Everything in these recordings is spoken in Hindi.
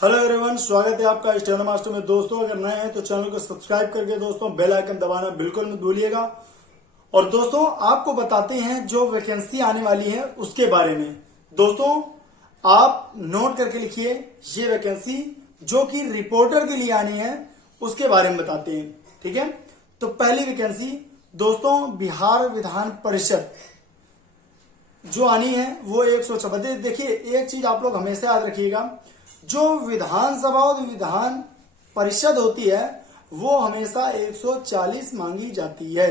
हेलो एवरीवन, स्वागत है आपका स्टैनो मास्टर में। दोस्तों अगर नए हैं तो चैनल को सब्सक्राइब करके दोस्तों बेल आइकन दबाना बिल्कुल मत भूलिएगा। और दोस्तों आपको बताते हैं जो वैकेंसी आने वाली है उसके बारे में। दोस्तों आप नोट करके लिखिए, ये वैकेंसी जो कि रिपोर्टर के लिए आनी है उसके बारे में बताते हैं। ठीक है, तो पहली वैकेंसी दोस्तों बिहार विधान परिषद जो आनी है वो 156। देखिए एक चीज आप लोग हमेशा याद रखिएगा, जो विधानसभा और विधान परिषद होती है वो हमेशा 140 मांगी जाती है,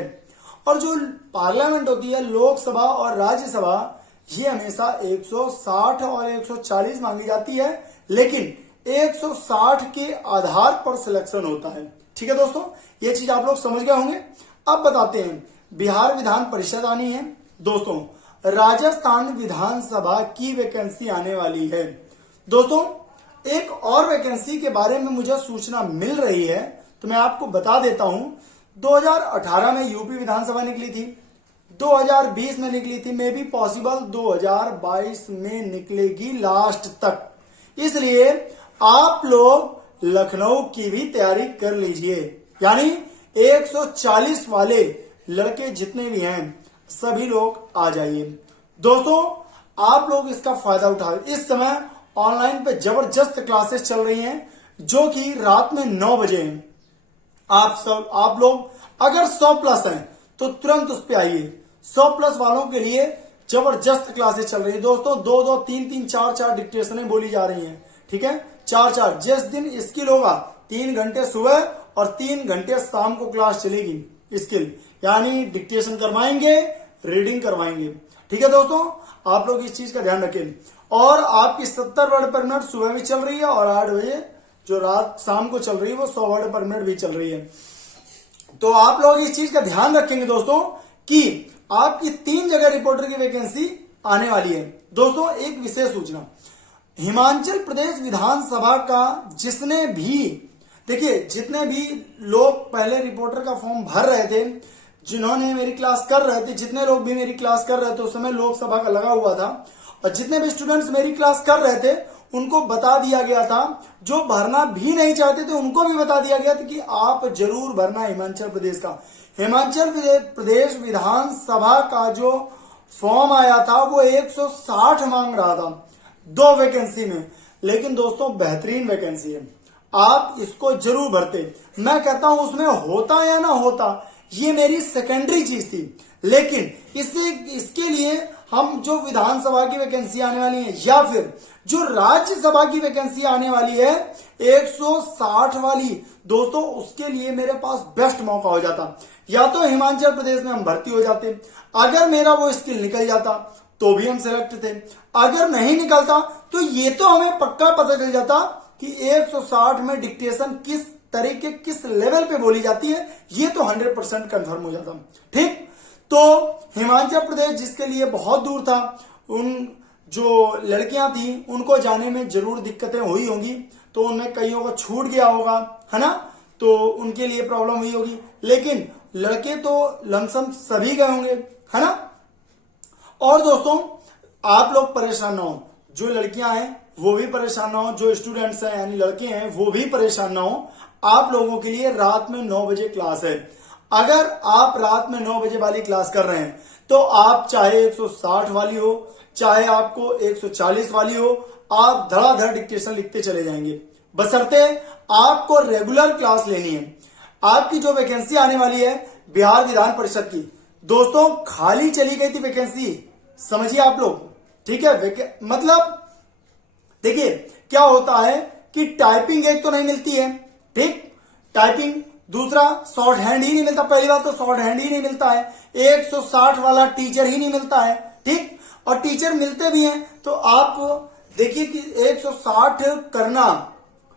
और जो पार्लियामेंट होती है लोकसभा और राज्यसभा ये हमेशा 160 और 140 मांगी जाती है, लेकिन 160 के आधार पर सिलेक्शन होता है। ठीक है दोस्तों, ये चीज आप लोग समझ गए होंगे। अब बताते हैं बिहार विधान परिषद आनी है। दोस्तों राजस्थान विधानसभा की वैकेंसी आने वाली है। दोस्तों एक और वैकेंसी के बारे में मुझे सूचना मिल रही है तो मैं आपको बता देता हूं। 2018 में यूपी विधानसभा निकली थी, 2020 में निकली थी, मे बी पॉसिबल 2022 में निकलेगी लास्ट तक। इसलिए आप लोग लखनऊ की भी तैयारी कर लीजिए, यानी 140 वाले लड़के जितने भी हैं सभी लोग आ जाइए। दोस्तों आप लोग इसका फायदा उठाओ। इस समय ऑनलाइन पे जबरदस्त क्लासेस चल रही हैं जो कि रात में 9 बजे हैं। आप लोग अगर 100 प्लस हैं तो तुरंत उस पे आइए। 100 प्लस वालों के लिए जबरदस्त क्लासेस चल रही है दोस्तों। 2-2, 3-3, 4-4 डिक्टेशनें बोली जा रही हैं। ठीक है, 4-4 जिस दिन स्किल होगा 3 घंटे सुबह और 3 घंटे शाम को क्लास चलेगी स्किल, यानी डिक्टेशन करवाएंगे, रीडिंग करवाएंगे। ठीक है दोस्तों, आप लोग इस चीज का ध्यान रखें। और आपकी 70 वर्ड पर मिनट सुबह भी चल रही है और 8 बजे जो रात शाम को चल रही है वो 100 वर्ड पर मिनट भी चल रही है। तो आप लोग इस चीज का ध्यान रखेंगे दोस्तों कि आपकी 3 जगह रिपोर्टर की वैकेंसी आने वाली है। दोस्तों एक विशेष सूचना, हिमाचल प्रदेश विधानसभा का जितने भी लोग पहले रिपोर्टर का फॉर्म भर रहे थे, जिन्होंने मेरी क्लास कर रहे थे, जितने लोग भी मेरी क्लास कर रहे थे उस समय लोकसभा का लगा हुआ था, और जितने भी स्टूडेंट्स मेरी क्लास कर रहे थे उनको बता दिया गया था, जो भरना भी नहीं चाहते थे उनको भी बता दिया गया था कि आप जरूर भरना हिमाचल प्रदेश का। हिमाचल प्रदेश विधानसभा का जो फॉर्म आया था वो 160 मांग रहा था 2 वैकेंसी में, लेकिन दोस्तों बेहतरीन वैकेंसी है, आप इसको जरूर भरते। मैं कहता हूं उसमें होता या ना होता ये मेरी सेकेंडरी चीज थी, लेकिन इसके लिए हम जो विधानसभा की वैकेंसी आने वाली है या फिर जो राज्यसभा की वैकेंसी आने वाली है 160 वाली, दोस्तों उसके लिए मेरे पास बेस्ट मौका हो जाता। या तो हिमाचल प्रदेश में हम भर्ती हो जाते, अगर मेरा वो स्किल निकल जाता तो भी हम सेलेक्ट थे, अगर नहीं निकलता तो ये तो हमें पक्का पता चल जाता कि 160 में डिक्टेशन किस तरीके किस लेवल पे बोली जाती है, ये तो 100% कंफर्म हो जाता। ठीक, तो हिमाचल प्रदेश जिसके लिए बहुत दूर था, उन जो लड़कियां थी उनको जाने में जरूर दिक्कतें हुई होंगी, तो उनमें कईयों को छूट गया होगा, है ना, तो उनके लिए प्रॉब्लम हुई होगी, लेकिन लड़के तो लमसम सभी गए होंगे, है ना। और दोस्तों आप लोग परेशान ना हो, जो लड़कियां हैं वो भी परेशान ना हो, जो स्टूडेंट्स हैं यानी लड़के हैं वो भी परेशान ना हो। आप लोगों के लिए रात में 9 बजे क्लास है। अगर आप रात में 9 बजे वाली क्लास कर रहे हैं तो आप चाहे 160 वाली हो चाहे आपको 140 वाली हो, आप धड़ाधड़ डिक्टेशन लिखते चले जाएंगे, बशर्ते आपको रेगुलर क्लास लेनी है। आपकी जो वैकेंसी आने वाली है बिहार विधान परिषद की, दोस्तों खाली चली गई थी वैकेंसी, समझिए आप लोग। ठीक है, मतलब देखिए क्या होता है कि टाइपिंग एक तो नहीं मिलती है, ठीक, टाइपिंग, दूसरा शॉर्ट हैंड ही नहीं मिलता, पहली बात तो शॉर्ट हैंड ही नहीं मिलता है, 160 वाला टीचर ही नहीं मिलता है। ठीक, और टीचर मिलते भी हैं तो आप देखिए कि 160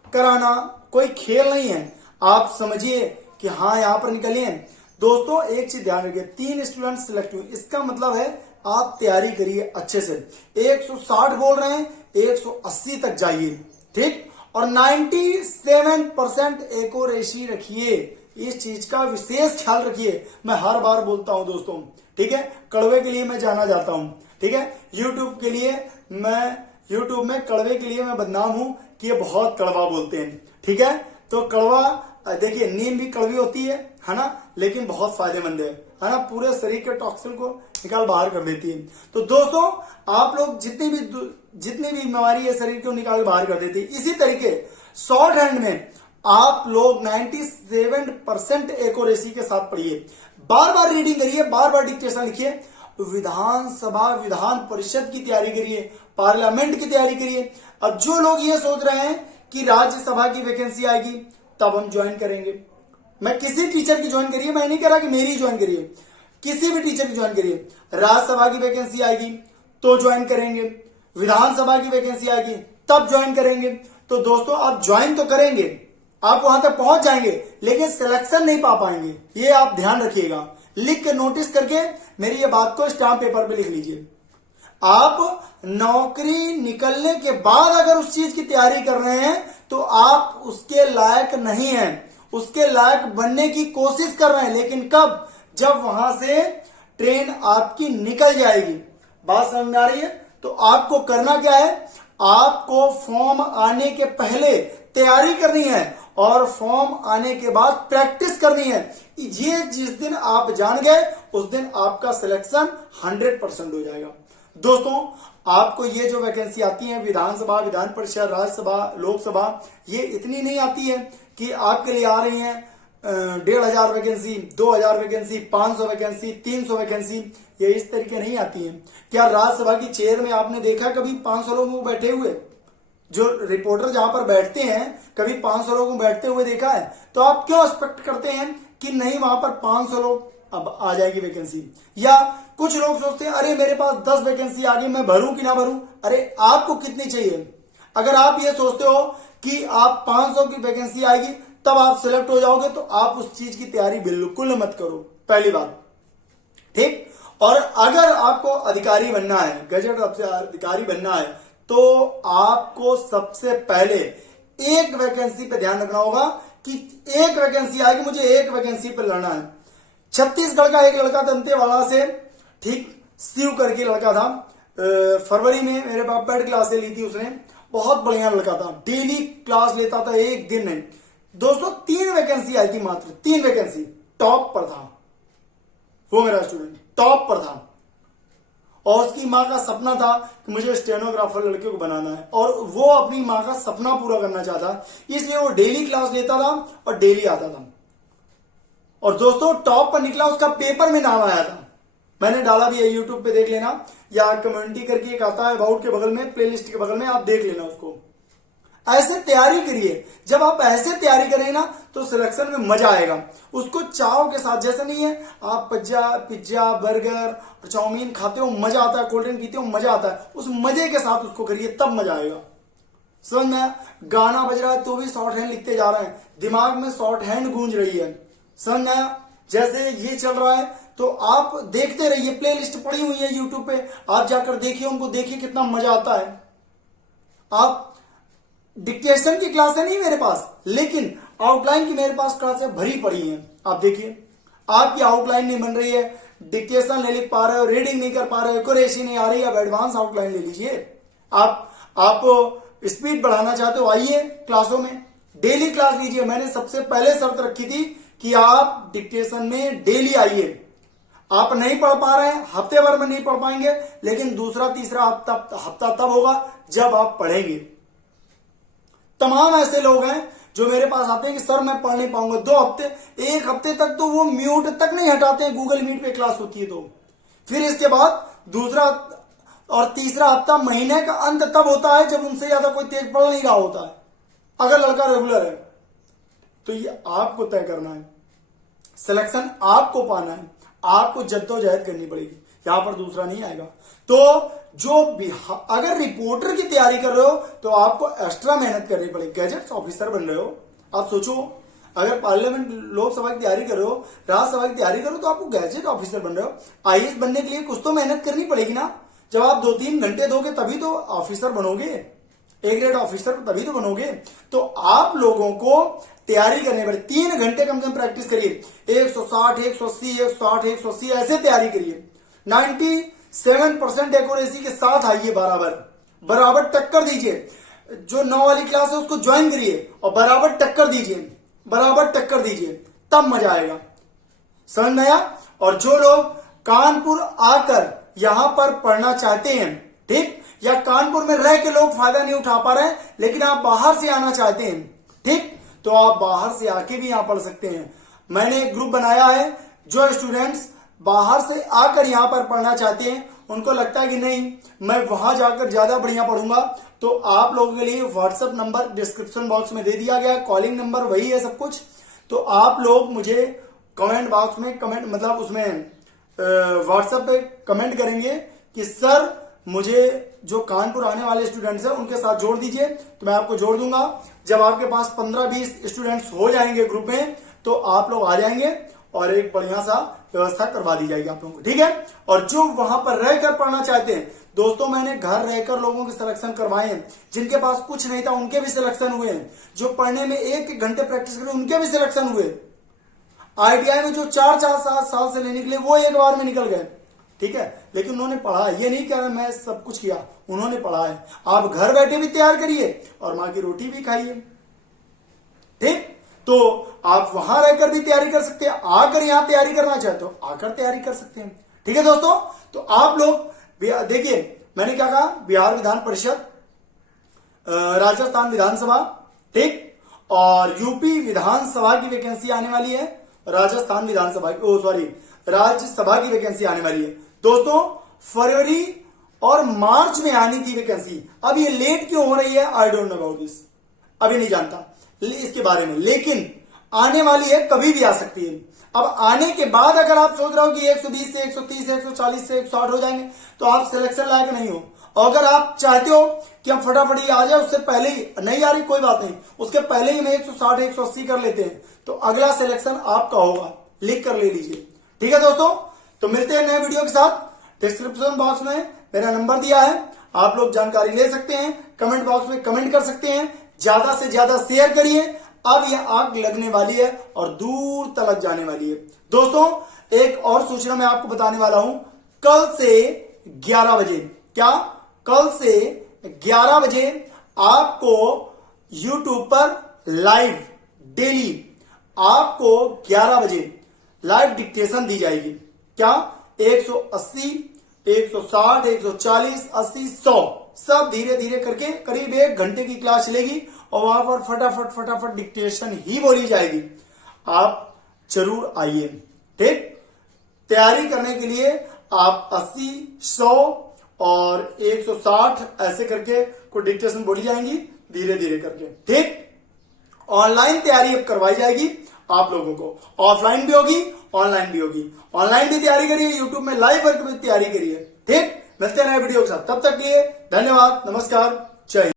कराना कोई खेल नहीं है, आप समझिए कि हाँ यहां पर निकलिए। दोस्तों एक चीज ध्यान रखिए, 3 स्टूडेंट सिलेक्ट हुए, इसका मतलब है आप तैयारी करिए अच्छे से। 160 बोल रहे हैं, 180 तक जाइए। ठीक, और 97% एक्यूरेसी रखिए, इस चीज का विशेष ख्याल रखिए। मैं हर बार बोलता हूं दोस्तों, ठीक है, कड़वे के लिए मैं जाना जाता हूं, ठीक है, यूट्यूब के लिए मैं यूट्यूब में कड़वे के लिए मैं बदनाम हूं कि ये बहुत कड़वा बोलते हैं। ठीक है, तो कड़वा देखिए, नीम भी कड़वी होती है ना, लेकिन बहुत फायदेमंद है ना, पूरे शरीर के टॉक्सिन को निकाल बाहर कर देती है। तो दोस्तों आप लोग जितनी भी बीमारी है शरीर को निकाल बाहर कर देती है। इसी तरीके शॉर्ट हैंड में आप लोग 97% एक्यूरेसी के साथ पढ़िए, बार बार रीडिंग करिए, बार बार डिक्टेशन लिखिए, विधानसभा विधान परिषद की तैयारी करिए, पार्लियामेंट की तैयारी करिए। अब जो लोग ये सोच रहे हैं कि राज्यसभा की वैकेंसी आएगी तब हम ज्वाइन करेंगे, मैं किसी टीचर की ज्वाइन करिए, मैं नहीं कह रहा कि मेरी ज्वाइन करिए, किसी भी टीचर की ज्वाइन करिए। राज्यसभा की वैकेंसी आएगी तो ज्वाइन करेंगे, विधानसभा की वैकेंसी आएगी तब ज्वाइन करेंगे। तो दोस्तों आप ज्वाइन तो करेंगे, आप वहां तक पहुंच जाएंगे, लेकिन सिलेक्शन नहीं पा पाएंगे, ये आप ध्यान रखिएगा। लिख के नोटिस करके मेरी ये बात को स्टाम्प पेपर पे लिख लीजिए। आप नौकरी निकलने के बाद अगर उस चीज की तैयारी कर रहे हैं तो आप उसके लायक नहीं हैं, उसके लायक बनने की कोशिश कर रहे हैं, लेकिन कब? जब वहां से ट्रेन आपकी निकल जाएगी। बात समझ में आ रही है? तो आपको करना क्या है, आपको फॉर्म आने के पहले तैयारी करनी है और फॉर्म आने के बाद प्रैक्टिस करनी है। ये जिस दिन आप जान गए उस दिन आपका सिलेक्शन 100% हो जाएगा। दोस्तों आपको ये जो वैकेंसी आती है विधानसभा, विधान परिषद, राज्यसभा, लोकसभा, ये इतनी नहीं आती है कि आपके लिए आ रही है 1500 वैकेंसी, 2000 वैकेंसी, 500 वैकेंसी, 300 वैकेंसी, ये इस तरीके नहीं आती है। क्या राज्यसभा की चेयर में आपने देखा कभी 500 लोग बैठे हुए? जो रिपोर्टर जहां पर बैठते हैं कभी 500 लोगों बैठते हुए देखा है? तो आप क्यों एक्सपेक्ट करते हैं कि नहीं वहां पर 500 लोग अब आ जाएगी वैकेंसी? या कुछ लोग सोचते हैं अरे मेरे पास 10 वैकेंसी आ गई, मैं भरूं कि ना भरूं? अरे आपको कितनी चाहिए? अगर आप ये सोचते हो कि आप 500 की वैकेंसी आएगी तब आप सिलेक्ट हो जाओगे तो आप उस चीज की तैयारी बिल्कुल मत करो, पहली बात। ठीक, और अगर आपको अधिकारी बनना है, गजट अधिकारी बनना है, तो आपको सबसे पहले एक वैकेंसी पे ध्यान रखना होगा कि एक वैकेंसी आएगी, मुझे एक वैकेंसी पे लड़ना है। छत्तीसगढ़ का एक लड़का दंतेवाड़ा से, ठीक, शिव करके लड़का था, फरवरी में मेरे पास पेड क्लासें ली थी उसने, बहुत बढ़िया लड़का था, डेली क्लास लेता था, एक दिन नहीं। दोस्तों 3 वैकेंसी आई थी, मात्र 3 वैकेंसी, टॉप पर था वो मेरा स्टूडेंट, टॉप पर था। और उसकी माँ का सपना था कि मुझे स्टेनोग्राफर लड़के को बनाना है, और वो अपनी माँ का सपना पूरा करना चाहता, इसलिए वो डेली क्लास लेता था और डेली आता था। और दोस्तों टॉप पर निकला, उसका पेपर में नाम आया था, मैंने डाला भी है, यूट्यूब पे देख लेना, या कम्युनिटी करके एक आता है अबाउट के बगल में, प्लेलिस्ट के बगल में, आप देख लेना उसको। ऐसे तैयारी करिए, जब आप ऐसे तैयारी करेंगे ना तो सिलेक्शन में मजा आएगा। उसको चाव के साथ, जैसे नहीं है आप पिज्जा बर्गर और चाउमीन खाते हो मजा आता है, कोल्ड ड्रिंक पीते हो मजा आता है, उस मजे के साथ उसको करिए, तब मजा आएगा। समझ में? गाना बज रहा है तो भी शॉर्ट हैंड लिखते जा रहे हैं, दिमाग में शॉर्ट हैंड गूंज रही है। समझ में? जैसे ये चल रहा है तो आप देखते रहिए, प्ले लिस्ट पड़ी हुई है यूट्यूब पे, आप जाकर देखिए, उनको देखिए, कितना मजा आता है। आप डिक्टेशन की क्लासें नहीं मेरे पास, लेकिन आउटलाइन की मेरे पास क्लासें भरी पड़ी हैं। आप देखिए, आपकी आउटलाइन नहीं बन रही है, डिक्टेशन नहीं लिख पा रहे हो, रीडिंग नहीं कर पा रहे हो, एक्यूरेसी नहीं आ रही, अब एडवांस आउटलाइन ले लीजिए। आप स्पीड बढ़ाना चाहते हो, आइए क्लासों में, डेली क्लास लीजिए। मैंने सबसे पहले शर्त रखी थी कि आप डिक्टेशन में डेली आइए। आप नहीं पढ़ पा रहे हैं, हफ्ते भर में नहीं पढ़ पाएंगे, लेकिन दूसरा तीसरा हफ्ता तब होगा जब आप पढ़ेंगे। तमाम ऐसे लोग हैं जो मेरे पास आते हैं कि सर मैं पढ़ नहीं पाऊंगा, 2 हफ्ते, 1 हफ्ते तक तो वो म्यूट तक नहीं हटाते हैं, गूगल मीट पे क्लास होती है तो। फिर इसके बाद दूसरा और तीसरा हफ्ता महीने का अंत तब होता है जब उनसे ज्यादा कोई तेज पढ़ नहीं रहा होता है, अगर लड़का रेगुलर है। तो ये आपको तय करना है, सिलेक्शन आपको पाना है, आपको जद्दोजहद करनी पड़ेगी, यहां पर दूसरा नहीं आएगा। तो जो अगर रिपोर्टर की तैयारी कर रहे हो तो आपको एक्स्ट्रा मेहनत करनी पड़ेगी, गैजेट्स ऑफिसर बन रहे हो, आप सोचो, अगर पार्लियामेंट लोकसभा की तैयारी कर रहे हो, राज्यसभा की तैयारी करो, तो आपको गैजेट ऑफिसर बन रहे हो, आईएएस बनने के लिए कुछ तो मेहनत करनी पड़ेगी ना। जब आप 2-3 घंटे दोगे तभी तो ऑफिसर बनोगे, ए ग्रेड ऑफिसर तभी तो बनोगे। तो आप लोगों को तैयारी करनी पड़ेगी, 3 घंटे कम से कम प्रैक्टिस करिए, 160, 180, 160, 180 ऐसे तैयारी करिए, 97% एक्यूरेसी के साथ आइए, बराबर बराबर टक्कर दीजिए। जो 9 वाली क्लास है उसको ज्वाइन करिए और बराबर टक्कर दीजिए, बराबर टक्कर दीजिए, तब मजा आएगा। समझ में आया? और जो लोग कानपुर आकर यहां पर पढ़ना चाहते हैं, ठीक, या कानपुर में रह के लोग फायदा नहीं उठा पा रहे हैं लेकिन आप बाहर से आना चाहते हैं, ठीक, तो आप बाहर से आके भी यहां पढ़ सकते हैं। मैंने एक ग्रुप बनाया है, जो स्टूडेंट्स बाहर से आकर यहां पर पढ़ना चाहते हैं, उनको लगता है कि नहीं मैं वहां जाकर ज्यादा बढ़िया पढ़ूंगा, तो आप लोगों के लिए व्हाट्सएप नंबर डिस्क्रिप्शन बॉक्स में दे दिया गया, कॉलिंग नंबर वही है सब कुछ। तो आप लोग मुझे कमेंट बॉक्स में कमेंट मतलब उसमें व्हाट्सएप पे कमेंट करेंगे कि सर मुझे जो कानपुर आने वाले स्टूडेंट्स हैं उनके साथ जोड़ दीजिए, तो मैं आपको जोड़ दूंगा। जब आपके पास 15-20 स्टूडेंट्स हो जाएंगे ग्रुप में तो आप लोग आ जाएंगे और एक बढ़िया सा व्यवस्था करवा दी जाएगी आप लोगों को, ठीक है। और जो वहां पर रहकर पढ़ना चाहते हैं दोस्तों, मैंने घर रहकर लोगों के सिलेक्शन करवाए हैं, जिनके पास कुछ नहीं था उनके भी सिलेक्शन हुए हैं, जो पढ़ने में 1 घंटे प्रैक्टिस करे उनके भी सिलेक्शन हुए। ITI में जो 4-4 साल से नहीं निकले वो एक बार में निकल गए, ठीक है। लेकिन उन्होंने पढ़ा, ये नहीं कह रहा मैं सब कुछ किया, उन्होंने पढ़ा है। आप घर बैठे भी तैयार करिए और माँ की रोटी भी खाइए, ठीक। तो आप वहां रहकर भी तैयारी कर सकते हैं, आकर यहां तैयारी करना चाहते हो आकर तैयारी कर सकते हैं, ठीक है दोस्तों। तो आप लोग देखिए मैंने क्या कहा, बिहार विधान परिषद, राजस्थान विधानसभा, ठीक, और यूपी विधानसभा की वैकेंसी आने वाली है, राजस्थान विधानसभा राज्यसभा की वैकेंसी आने वाली है दोस्तों। फरवरी और मार्च में आनी थी वैकेंसी, अब ये लेट क्यों हो रही है, I don't know about this, अभी नहीं जानता इसके बारे में, लेकिन आने वाली है, कभी भी आ सकती है। अब आने के बाद अगर आप सोच रहे हो कि 120 से 130 से 140 से 160 हो जाएंगे तो आप सिलेक्शन लायक नहीं हो। और अगर आप चाहते हो कि हम फटाफट ही आ जाए, उससे पहले ही नहीं आ रही कोई बात नहीं, उसके पहले ही मैं 160 180 कर लेते हैं, तो अगला सिलेक्शन आपका होगा, लिख कर ले लीजिए, ठीक है दोस्तों। तो मिलते हैं नए वीडियो के साथ। डिस्क्रिप्शन बॉक्स में मेरा नंबर दिया है, आप लोग जानकारी ले सकते हैं, कमेंट बॉक्स में कमेंट कर सकते हैं, ज्यादा से ज्यादा शेयर करिए। अब यह आग लगने वाली है और दूर तलक जाने वाली है दोस्तों। एक और सूचना मैं आपको बताने वाला हूं, कल से 11 बजे, क्या कल से 11 बजे आपको YouTube पर लाइव डेली आपको 11 बजे लाइव डिक्टेशन दी जाएगी। क्या 180 160 140 80 100 सब धीरे धीरे करके करीब 1 घंटे की क्लास चलेगी और वहां पर फटाफट डिक्टेशन ही बोली जाएगी। आप जरूर आइए, ठीक। तैयारी करने के लिए आप 80 100 और 160 ऐसे करके कोई डिक्टेशन बोली जाएंगी धीरे धीरे करके, ठीक। ऑनलाइन तैयारी अब करवाई जाएगी आप लोगों को, ऑफलाइन भी होगी ऑनलाइन भी होगी। ऑनलाइन भी तैयारी करिए, यूट्यूब में लाइव वर्क भी तैयारी करिए, ठीक। मिलते हैं नए वीडियो के साथ, तब तक के लिए धन्यवाद, नमस्कार, जय हिंद।